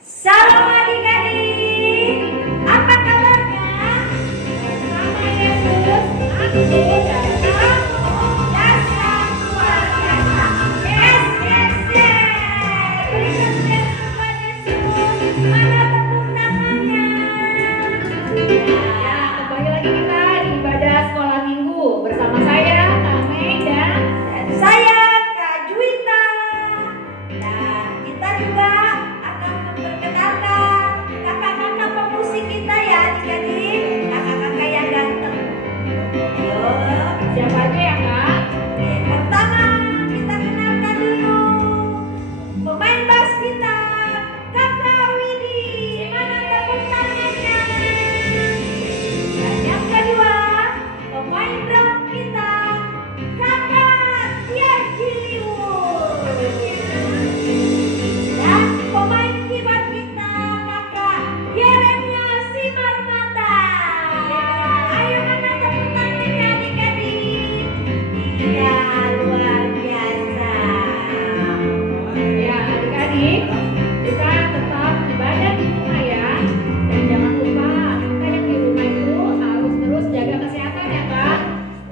Salam adik-adik, apa kabarnya? Bersama Yesus, aku dan kamu dasar luar biasa. Yes, yes, yes. Berikan Tuhan Yesus, mana tepuk tangannya? Ya, kembali lagi kita di ibadah sekolah minggu bersama saya, Kak Mei dan Saya Kak Juwita. Dan kita juga akan memperkenalkan kakak-kakak pemusik kita ya adik-adik, kakak-kakak yang ganteng. Ayo. siapa aja ya Kak? Oke, pertama kita kenalkan dulu pemain bass kita, Kakak Widi. Mana tepuk tangannya? Dan yang kedua, pemain drum kita, Kakak Tia Ciliwung. Dan pemain keyboard kita, Kakak Yeremia Simarmata. Ayo mana tepuk tangannya adik-adik. Iya, luar biasa. Ya, adik-adik, kita tetap ibadah di rumah ya. Dan jangan lupa, kita yang di rumah itu harus terus jaga kesehatan ya Kak.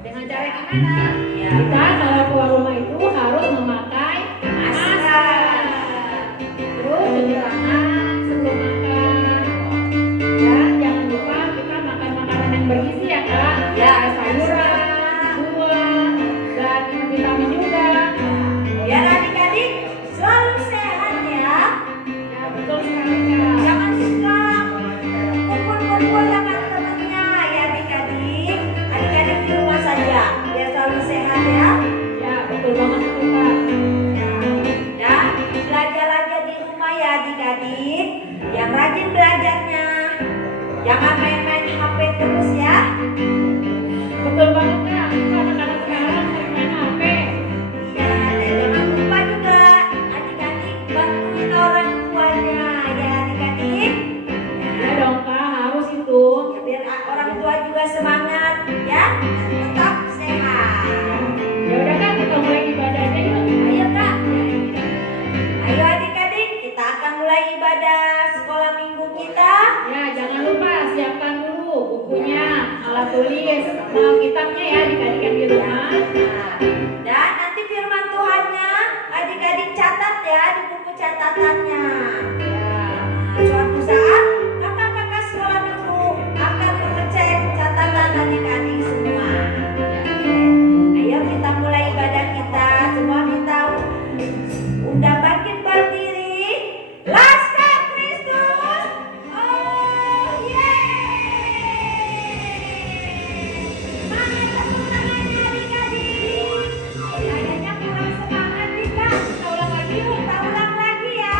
Dengan cara gimana? Ya. Kita kalau keluar rumah itu harus memakai masker. Terus cuci tangan sebelum makan. Dan jangan lupa kita makan makanan yang bergizi ya Kak. Ya, Kayak sayuran, buah, dan vitamin juga. Biar adik-adik selalu sehat ya. Ya betul sekali Kak. Jangan suka kumpul-kumpul sama temennya ya adik-adik. Adik-adik di rumah saja biar selalu sehat ya. Ya betul banget itu Kak. Dan belajar-belajar di rumah ya adik-adik. Yang rajin belajarnya. Jangan main-main HP terus ya. Betul banget Kak. Itu anak-anak sekarang sering main HP. Iya, dan jangan lupa juga adik-adik bantuin orang tuanya ya adik-adik. Ya dong Kak, harus itu. Ya, biar orang tua juga semangat ya, dan tetap sehat. Ya udah Kak, kita mulai ibadahnya yuk. Ayo Kak, ayo adik-adik, kita akan mulai ibadah sekolah minggu kita. Ya jangan lupa siapkan dulu bukunya, alat tulis, sama kitabnya ya adik-adik yang di rumah. Dan nanti firman Tuhannya adik-adik catat ya di buku catatannya. Ya. Suatu saat kakak-kakak sekolah minggu akan mengecek catatan adik-adik semua. Ayo kita mulai ibadah kita. Semua kita undang bangkit berdiri. Laskar Kristus. Oh mana tepuk tangannya adik-adik. Kayaknya kurang semangat nih Kak. Kita ulang lagi yuk. Kita ulang lagi ya.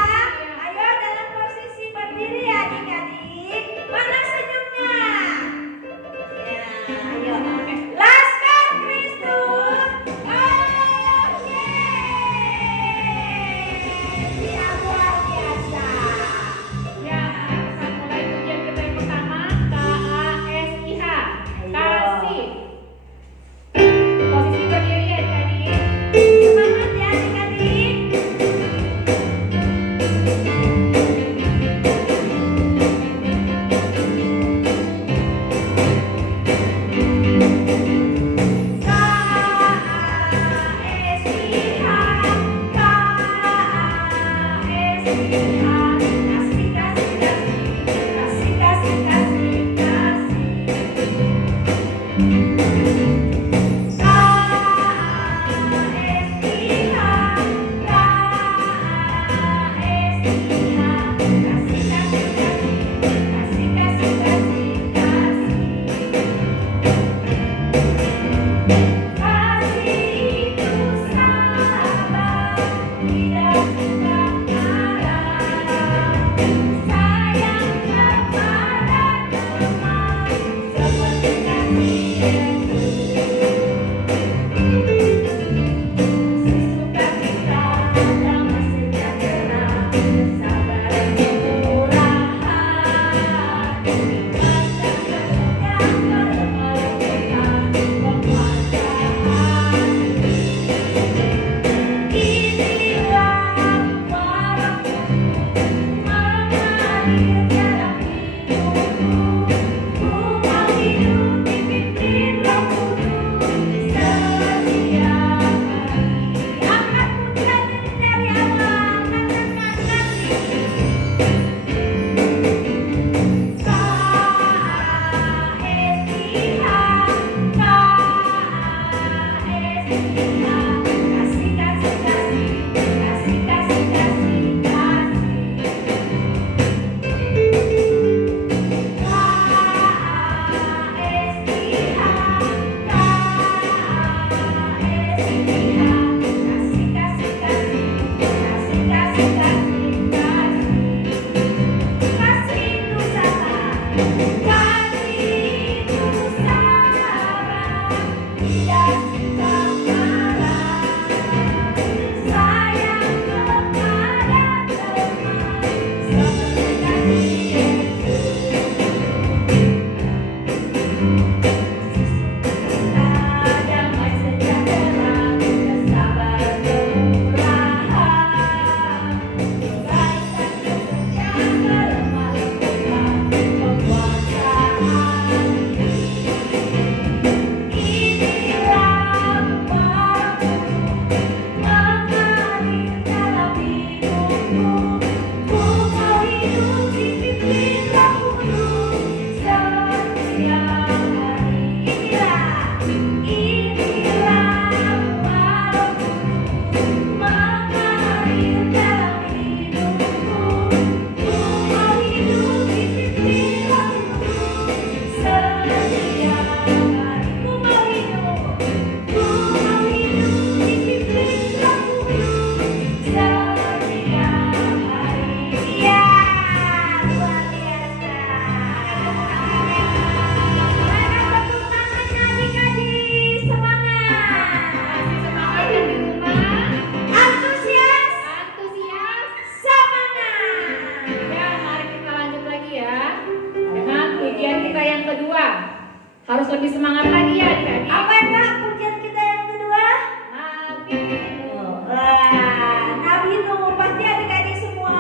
harus lebih semangat lagi ya adik-adik. Apa Kak pujian kita yang kedua? Nabi Nuh. Wah, Nabi Nuh. Pasti adik-adik semua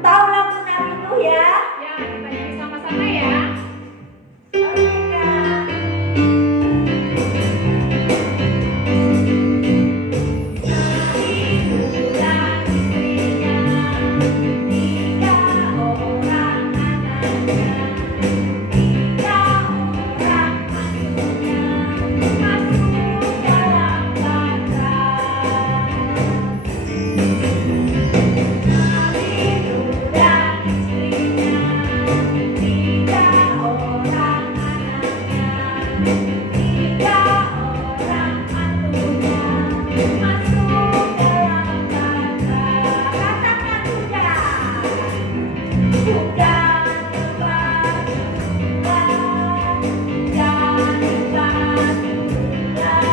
tahu lagu Nabi Nuh ya? Ya, kita nyanyi sama-sama ya. Oke Kak. Nabi Nuh dan istrinya, 3 orang anaknya, 3 orang mantunya, masuk dalam bangsa. Nabi Nuh dan istrinya, 3 orang anaknya, 3 orang mantunya, masuk dalam bangsa. Katakan hujan, hujan lebat turunlah, hujan lebat turunlah,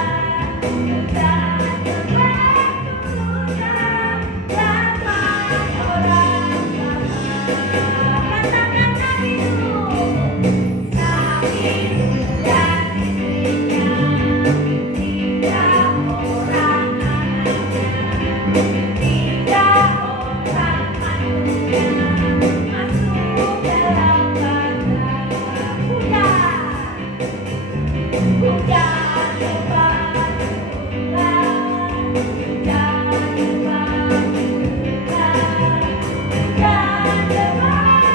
hujan lebat turunlah, rahmat orang lama. Katakan Nabi Nuh, Nabi Nuh dan istrinya, 3 orang anaknya, 3 orang mantunya, masuk dalam bangsa. Hujan lebat turunlah, hujan lebat turunlah, hujan lebat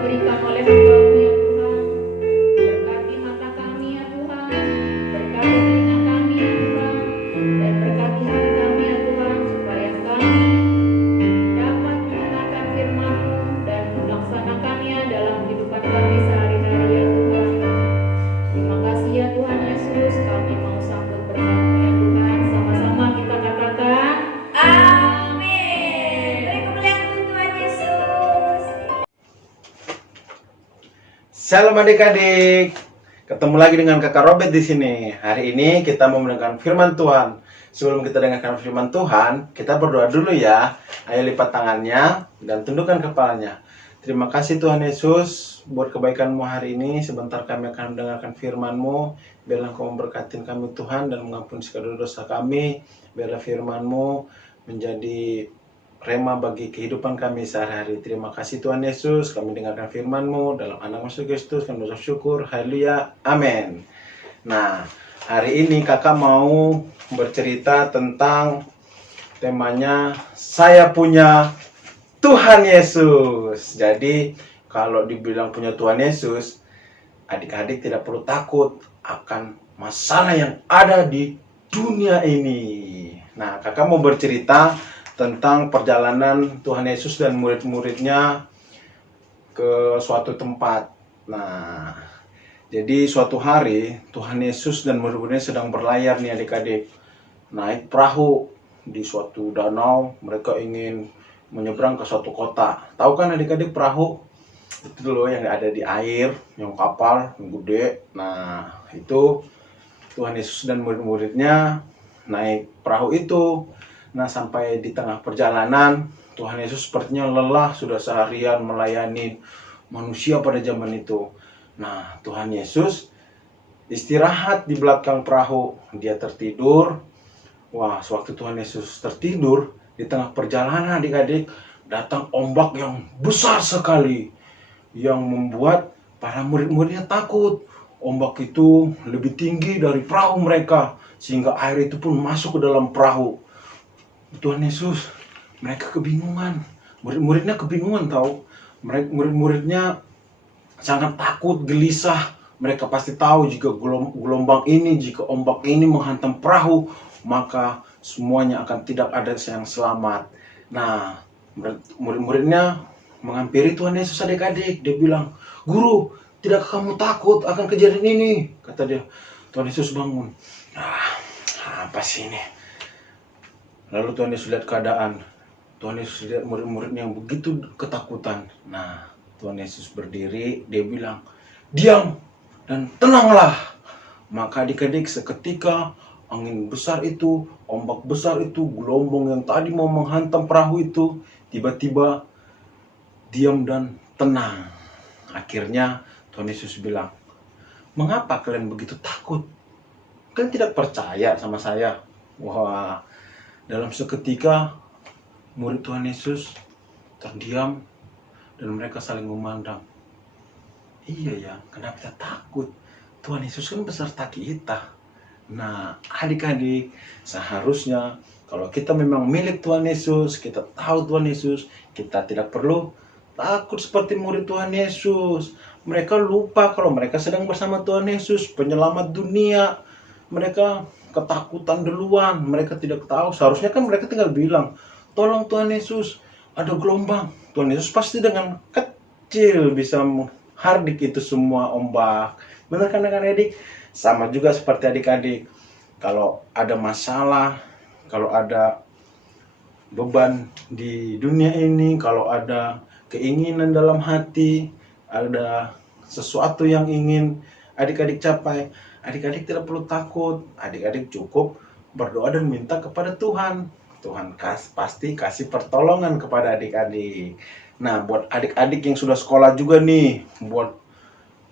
diberikan oleh hamba-Mu ya Tuhan. Berkati mata kami ya Tuhan, berkati telinga kami ya Tuhan, dan berkati hati kami ya Tuhan, supaya kami dapat mendengarkan firman-Mu dan melaksanakannya dalam kehidupan kami sehari-hari ya Tuhan. Terima kasih ya Tuhan Yesus, kami mau sambut berkat-Mu ya Tuhan. Sama-sama kita katakan, Amin. Beri kemuliaan untuk Tuhan Yesus. Shalom adik-adik, ketemu lagi dengan Kakak Robert di sini. Hari ini kita mau mendengarkan firman Tuhan. Sebelum kita dengarkan firman Tuhan, kita berdoa dulu ya. Ayo lipat tangannya dan tundukkan kepalanya. Terima kasih Tuhan Yesus buat kebaikan-Mu hari ini. Sebentar kami akan mendengarkan firman-Mu. Biarlah Kau memberkati kami Tuhan dan mengampuni segala dosa kami. Biarlah firman-Mu menjadi rema bagi kehidupan kami sehari-hari. Terima kasih Tuhan Yesus. Kami dengarkan firman-Mu dalam nama Yesus Kristus. Kami berucap syukur. Haleluya. Amin. Nah, hari ini kakak mau bercerita tentang temanya saya punya Tuhan Yesus. Jadi kalau dibilang punya Tuhan Yesus, adik-adik tidak perlu takut akan masalah yang ada di dunia ini. Nah, kakak mau bercerita tentang perjalanan Tuhan Yesus dan murid-muridnya ke suatu tempat. Nah, jadi suatu hari Tuhan Yesus dan murid-muridnya sedang berlayar nih adik-adik. Naik perahu di suatu danau, mereka ingin menyeberang ke suatu kota. Tahu kan adik-adik perahu? Itu loh yang ada di air, yang kapal, yang gede. Nah, itu Tuhan Yesus dan murid-muridnya naik perahu itu. Nah, sampai di tengah perjalanan, Tuhan Yesus sepertinya lelah, sudah seharian melayani manusia pada zaman itu. Nah, Tuhan Yesus istirahat di belakang perahu, dia tertidur. Wah, sewaktu Tuhan Yesus tertidur, di tengah perjalanan adik-adik, datang ombak yang besar sekali, yang membuat para murid-muridnya takut. Ombak itu lebih tinggi dari perahu mereka, sehingga air itu pun masuk ke dalam perahu. Tuhan Yesus, mereka kebingungan. Murid-muridnya kebingungan tahu. Murid-muridnya sangat takut, gelisah. Mereka pasti tahu jika gelombang ini, jika ombak ini menghantam perahu, maka semuanya akan tidak ada yang selamat. Nah, murid-muridnya menghampiri Tuhan Yesus adik-adik. Dia bilang, "Guru, tidakkah kamu takut akan kejadian ini?" Kata dia. Tuhan Yesus bangun. Apa sih ini? Lalu Tuhan Yesus lihat keadaan. Tuhan Yesus lihat murid-muridnya yang begitu ketakutan. Nah, Tuhan Yesus berdiri, dia bilang, "Diam dan tenanglah." Maka adik-adik seketika angin besar itu, ombak besar itu, gelombang yang tadi mau menghantam perahu itu, tiba-tiba diam dan tenang. Akhirnya Tuhan Yesus bilang, "Mengapa kalian begitu takut? Kalian tidak percaya sama saya?" Wah, dalam seketika murid Tuhan Yesus terdiam dan mereka saling memandang. Iya ya, kenapa kita takut? Tuhan Yesus kan beserta kita. Nah, adik-adik, seharusnya kalau kita memang milik Tuhan Yesus, kita tahu Tuhan Yesus, kita tidak perlu takut seperti murid Tuhan Yesus. Mereka lupa kalau mereka sedang bersama Tuhan Yesus, penyelamat dunia. Mereka ketakutan duluan, mereka tidak tahu. Seharusnya kan mereka tinggal bilang, "Tolong Tuhan Yesus, ada gelombang." Tuhan Yesus pasti dengan kecil bisa menghardik itu semua ombak. Benar kan adik-adik? Sama juga seperti adik-adik. Kalau ada masalah, kalau ada beban di dunia ini, kalau ada keinginan dalam hati, ada sesuatu yang ingin adik-adik capai, adik-adik tidak perlu takut. Adik-adik cukup berdoa dan minta kepada Tuhan. Tuhan pasti kasih pertolongan kepada adik-adik. Nah, buat adik-adik yang sudah sekolah juga nih, buat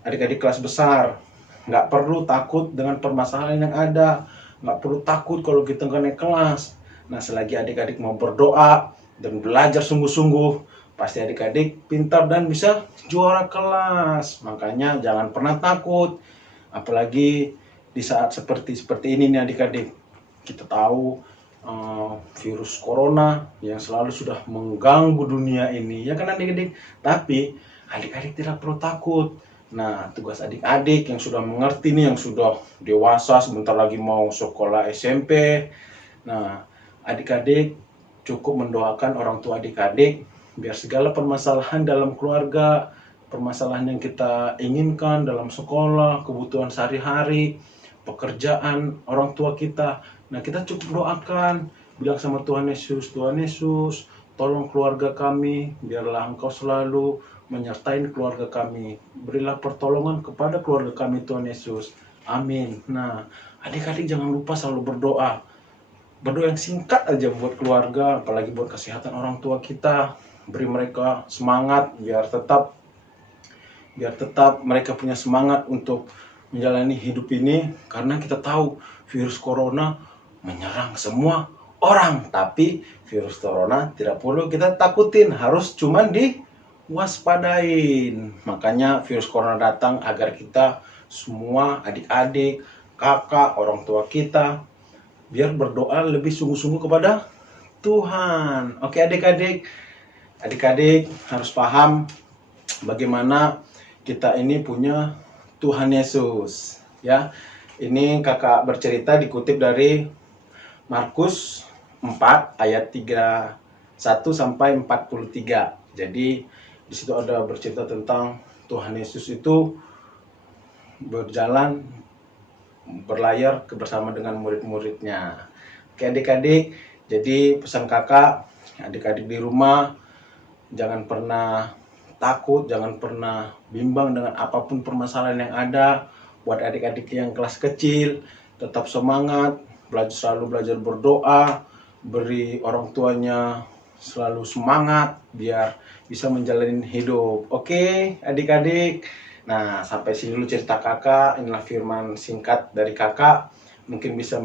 adik-adik kelas besar, nggak perlu takut dengan permasalahan yang ada. Nggak perlu takut kalau kita nggak naik kelas. Nah, selagi adik-adik mau berdoa dan belajar sungguh-sungguh, pasti adik-adik pintar dan bisa juara kelas. Makanya jangan pernah takut. Apalagi di saat seperti ini nih adik-adik. Kita tahu virus corona yang selalu sudah mengganggu dunia ini. Ya kan adik-adik? Tapi adik-adik tidak perlu takut. Nah, tugas adik-adik yang sudah mengerti nih, yang sudah dewasa, sebentar lagi mau sekolah SMP. Nah, adik-adik cukup mendoakan orang tua adik-adik biar segala permasalahan dalam keluarga, permasalahan yang kita inginkan dalam sekolah, kebutuhan sehari-hari, pekerjaan orang tua kita. Nah, kita cukup doakan, bilang sama Tuhan Yesus, Tuhan Yesus, tolong keluarga kami, biarlah Engkau selalu menyertai keluarga kami. Berilah pertolongan kepada keluarga kami, Tuhan Yesus. Amin. Nah, adik-adik jangan lupa selalu berdoa. Berdoa yang singkat aja buat keluarga, apalagi buat kesehatan orang tua kita. Beri mereka semangat biar tetap mereka punya semangat untuk menjalani hidup ini, karena kita tahu virus corona menyerang semua orang, tapi virus corona tidak perlu kita takutin, harus cuman diwaspadain. Makanya virus corona datang agar kita semua adik-adik, kakak, orang tua kita biar berdoa lebih sungguh-sungguh kepada Tuhan. Oke adik-adik harus paham bagaimana kita ini punya Tuhan Yesus, ya. Ini kakak bercerita dikutip dari Markus 4 ayat 31 sampai 43. Jadi di situ ada bercerita tentang Tuhan Yesus itu berlayar bersama dengan murid-muridnya. Oke adik-adik, jadi pesan kakak, adik-adik di rumah jangan pernah takut, jangan pernah bimbang dengan apapun permasalahan yang ada. Buat adik-adik yang kelas kecil, tetap semangat, selalu belajar berdoa, beri orang tuanya selalu semangat biar bisa menjalani hidup. Oke adik-adik, nah sampai sini dulu cerita kakak. Inilah firman singkat dari kakak, mungkin bisa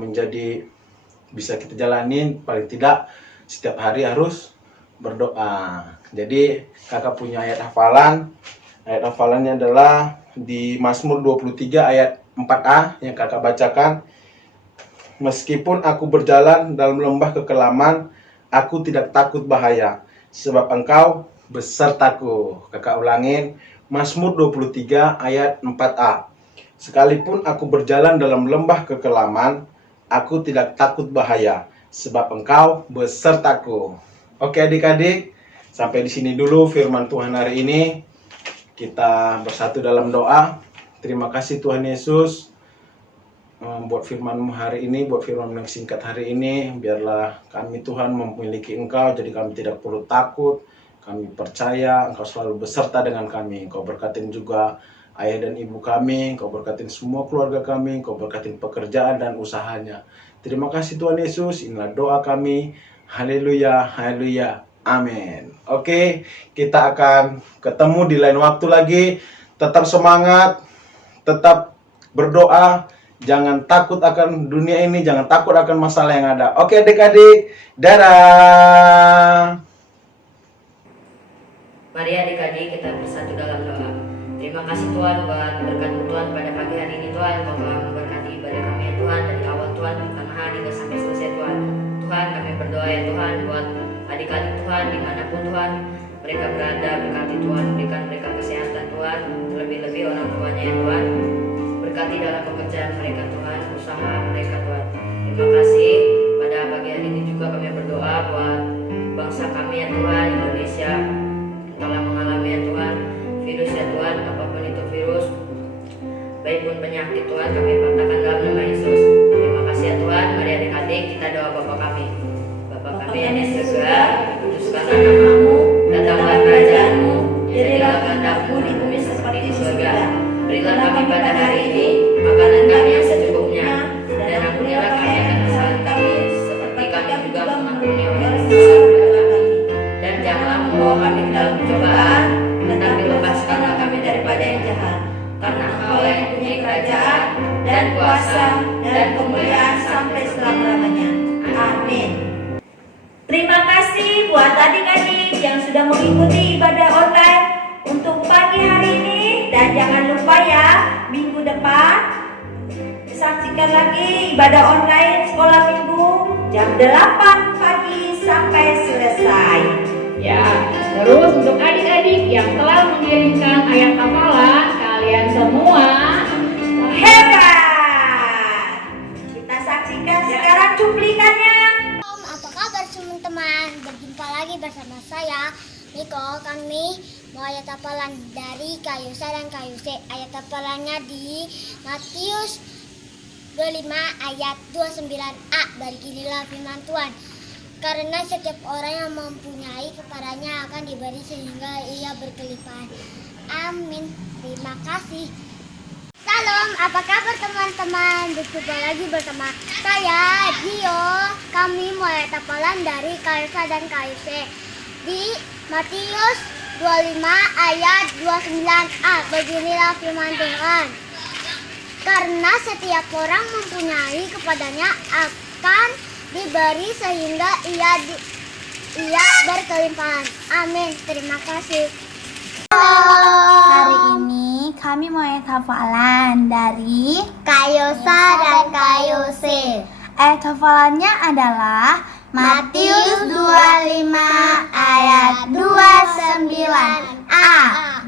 kita jalanin, paling tidak setiap hari harus berdoa. Jadi kakak punya ayat hafalannya adalah di Mazmur 23 ayat 4a yang kakak bacakan. Meskipun aku berjalan dalam lembah kekelaman, aku tidak takut bahaya, sebab Engkau besertaku. Kakak ulangin, Mazmur 23 ayat 4a. Sekalipun aku berjalan dalam lembah kekelaman, aku tidak takut bahaya, sebab Engkau besertaku. Oke adik-adik, sampai di sini dulu firman Tuhan hari ini. Kita bersatu dalam doa. Terima kasih Tuhan Yesus buat firman-Mu hari ini, buat firman yang singkat hari ini. Biarlah kami Tuhan memiliki Engkau, jadi kami tidak perlu takut. Kami percaya Engkau selalu beserta dengan kami. Engkau berkatin juga ayah dan ibu kami, Engkau berkatin semua keluarga kami, Engkau berkatin pekerjaan dan usahanya. Terima kasih Tuhan Yesus, inilah doa kami. Haleluya, haleluya, amin. Oke, kita akan ketemu di lain waktu lagi. Tetap semangat, tetap berdoa. Jangan takut akan dunia ini, jangan takut akan masalah yang ada. Oke adik-adik, dadah. Mari adik-adik kita bersatu dalam doa. Terima kasih Tuhan buat berkat Tuhan pada pagi hari ini Tuhan. Kau telah memberkati ibadah kami ya Tuhan, dari awal Tuhan, pertengahan hingga sampai selesai Tuhan. Tuhan, kami berdoa ya Tuhan buat adik-adik Tuhan dimanapun Tuhan mereka berada. Berkati Tuhan, berikan mereka kesehatan Tuhan, terlebih-lebih orang tuanya ya Tuhan. Berkati dalam pekerjaan mereka Tuhan, usaha mereka Tuhan. Terima kasih pada pagi hari ini juga kami berdoa buat bangsa kami ya Tuhan, Indonesia telah mengalami ya Tuhan virus ya Tuhan, apapun itu virus, baik pun penyakit Tuhan, kami patahkan dalam nama Yesus. Terima kasih ya Tuhan. Mari adik-adik kita doa Bapa kami. Bapa kami yang di surga, kuduskanlah namamu, datanglah kerajaanmu, jadilah kehendakmu di bumi seperti di surga. Berilah kami pada hari ini makanan kami yang secukupnya, dan ampunilah kami akan kesalahan kami, seperti kami juga mengampuni orang yang bersalah kepada kami. Dan janganlah membawa kami ke dalam pencobaan, tetapi lepaskanlah kami daripada yang jahat. Karena Engkau yang mempunyai kerajaan dan kuasa dan kemuliaan sampai selama-lamanya. Amin. Terima kasih buat adik-adik yang sudah mengikuti ibadah online untuk pagi hari ini. Dan jangan lupa ya, minggu depan saksikan lagi ibadah online sekolah minggu jam 8 pagi sampai selesai. Ya, terus untuk adik-adik yang telah mengirimkan ayat hafalan, kalian semua Hebat! Kita saksikan sekarang cuplikannya. Apa kabar teman-teman? Berjumpa lagi bersama saya, Niko. Kami mau ayat hafalan dari Kayusa dan Kayuse. Ayat hafalannya di Matius 25 ayat 29a. Beginilah firman Tuhan. Karena setiap orang yang mempunyai kepadanya akan diberi sehingga ia berkelimpahan. Amin. Terima kasih. Salam, apa kabar teman-teman? Berjumpa lagi bersama saya, Dio. Kami mulai hafalan dari Kayusa dan Kayuse di Matius 25 ayat 29a. Beginilah firman Tuhan. Karena setiap orang mempunyai kepadanya akan diberi sehingga ia berkelimpahan. Amin. Terima kasih. Hari ini kami mau ayat hafalan dari Kayusa dan Kayuse. ayat hafalannya adalah Matius 25 ayat 29a.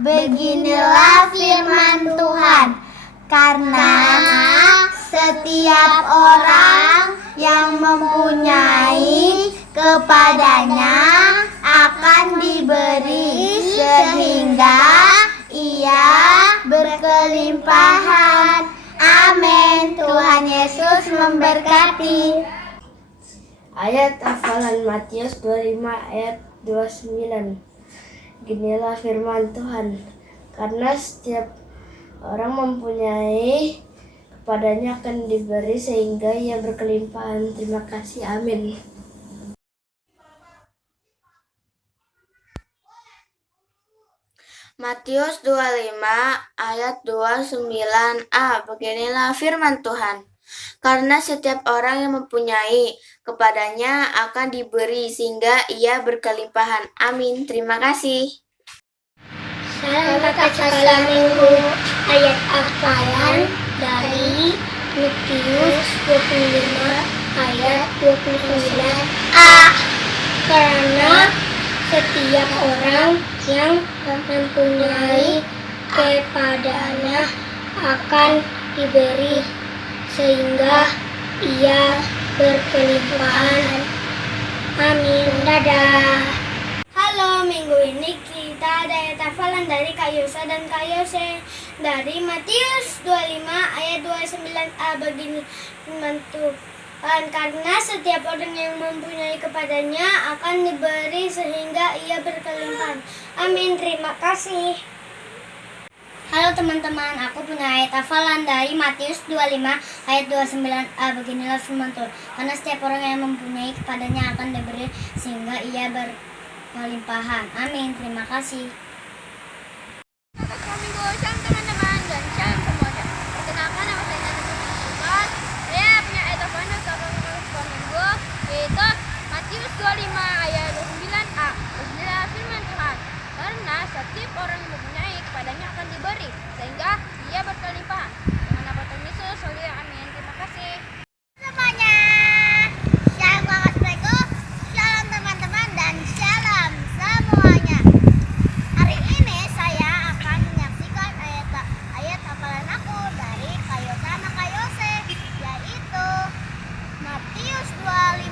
Beginilah firman Tuhan. Karena setiap orang yang mempunyai kepadanya akan diberi sehingga ia berkelimpahan. Amin. Tuhan Yesus memberkati. Ayat hafalan Matius 25 ayat 29. Ginilah firman Tuhan. Karena setiap orang mempunyai kepadanya akan diberi sehingga ia berkelimpahan. Terima kasih. Amin. Matius 25 ayat 29a. Beginilah firman Tuhan. Karena setiap orang yang mempunyai kepadanya akan diberi sehingga ia berkelimpahan. Amin. Terima kasih. Salam kata sekolah minggu. Ayat hafalan dari Matius 25 ayat 29a. Karena setiap orang yang mempunyai kepadanya akan diberi sehingga ia berkelimpahan. Amin. Dadah. Halo, minggu ini kita ada ayat hafalan dari Kayusa dan Kayuse dari Matius 25 ayat 29a. Begini firman Tuhan. Karena setiap orang yang mempunyai kepadanya akan diberi sehingga ia berkelimpahan. Amin. Terima kasih. Halo teman-teman, aku punya ayat hafalan dari Matius 25 ayat 29a. Beginilah firman Tuhan. Karena setiap orang yang mempunyai kepadanya akan diberi sehingga ia berkelimpahan. Amin. Terima kasih. Shalom teman-teman dan shalom semuanya. Perkenalkan nama saya Nana Lukas. Saya punya ayat hafalan untuk sekolah minggu, yaitu Matius 25 ayat 29a. Beginilah firman Tuhan. Karena setiap orang yang mempunyai kepadanya akan diberi sehingga ia berkelimpahan. Dengan nama Tuhan Yesus, amin. Terima kasih. Semuanya, shalom kakak Beko, shalom teman-teman dan shalom semuanya. Hari ini saya akan menyaksikan ayat hafalan aku dari Kayusa sama Kayuse, yaitu Matius 25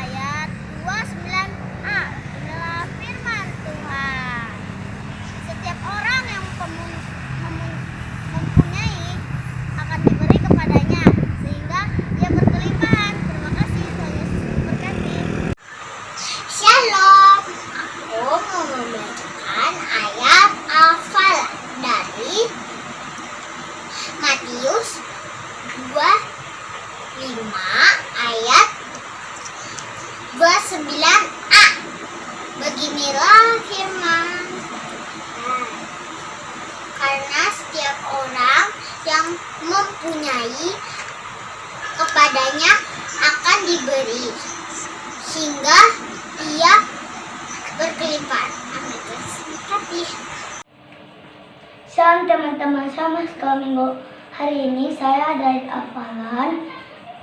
ayat 29a. Inilah firman Tuhan. Setiap orang yang mempunyai akan diberi kepadanya sehingga ia berkelimpahan. Terima kasih. Tuhan Yesus memberkati. Shalom. Aku mau membacakan ayat hafalan dari Matius 25 ayat 29a. Beginilah firman. Karena setiap orang yang mempunyai kepadanya akan diberi sehingga ia berkelimpahan. Amin. Terima kasih. Salam teman-teman, sama sekolah minggu. Hari ini saya ada hafalan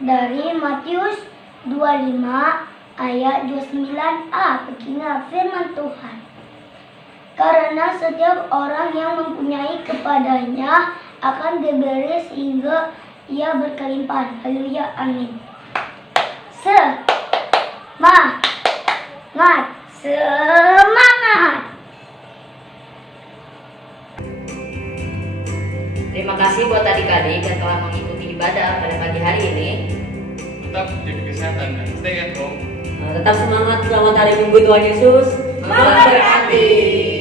dari Matius 25 ayat 29a. Beginilah firman Tuhan. Karena setiap orang yang mempunyai kepadanya akan diberi sehingga ia berkelimpahan. Haleluya, amin. Semangat. Terima kasih buat adik-adik yang telah mengikuti ibadah pada pagi hari ini. Tetap jaga kesehatan dan stay at home. Tetap semangat, selamat hari Minggu Tuhan Yesus. Memberkati.